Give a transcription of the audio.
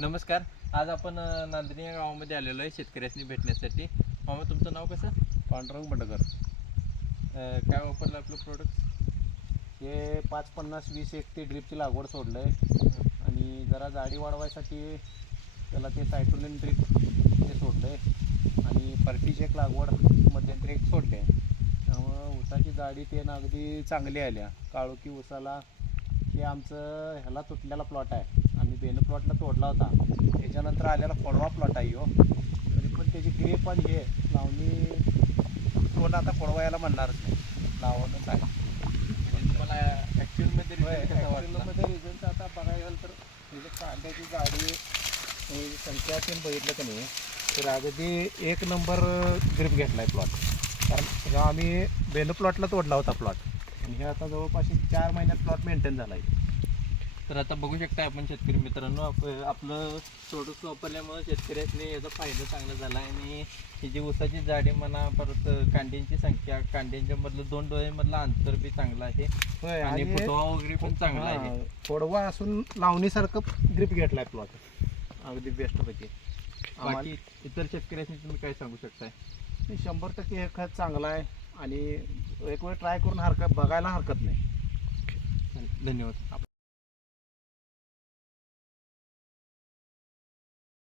नमस्कार. आज आपण अ, नांदणी या गावामध्ये आलेलो आहे शेतकऱ्यांनी भेटण्यासाठी. मामा तुमचं नाव कसं? पांडुरंग बंडकर अ, काय वापरलं आपलं प्रोडक्ट हे पाच पन्नास वीस एक ते ड्रिपची लागवड सोडलं आहे आणि जरा जाडी वाढवायसाठी त्याला ते सायटोलिन ड्रिप ते सोडलं आहे आणि परटीची एक लागवड मध्यंतरी एक सोडले आहे त्यामुळं ऊसाची जाडी ते ना अगदी चांगली आल्या. काळोखी ऊसाला हे आमचं ह्याला तुटलेला प्लॉट आहे. आम्ही बेन प्लॉटला तोडला होता. त्याच्यानंतर आलेला फोडवा प्लॉट आहे हो तरी पण त्याची ग्रेप आणि हे लावणी कोण आता फोडवा यायला म्हणणारच नाही. लावणच आहे. म्हणजे तुम्हाला ॲक्च्युअलमध्ये रिझल्ट आता बघायला तर म्हणजे कांद्याची हे संख्या बघितलं का नाही तर अगदी एक नंबर ग्रीप घेतलाय प्लॉट कारण आम्ही बेल प्लॉटला तोडला होता प्लॉट आणि हे आता जवळपास एक चार महिन्यात प्लॉट मेंटेन झाला आहे तर आता बघू शकता आपण शेतकरी मित्रांनो आप आपलं प्रोडक्ट वापरल्यामुळे शेतकऱ्यांनी याचा फायदा चांगला झाला आहे आणि ही जी ऊसाची जाडी म्हणा परत कांड्यांची संख्या कांड्यांच्या मधलं दोन डोळ्यांमधलं अंतर बी चांगलं आहे. होय आणि आणि फुटवा वगैरे पण चांगला आहे. हा, फोडवा असून लावणीसारखं ग्रीप घेतलाय प्लॉट अगदी बेस्ट पैकी. बाकी इतर शेतकऱ्यांनी तुम्ही काय सांगू शकताय? की शंभर टक्के हे खत चांगलं आहे आणि एक वेळ ट्राय करून हरकत बघायला हरकत नाही. धन्यवाद.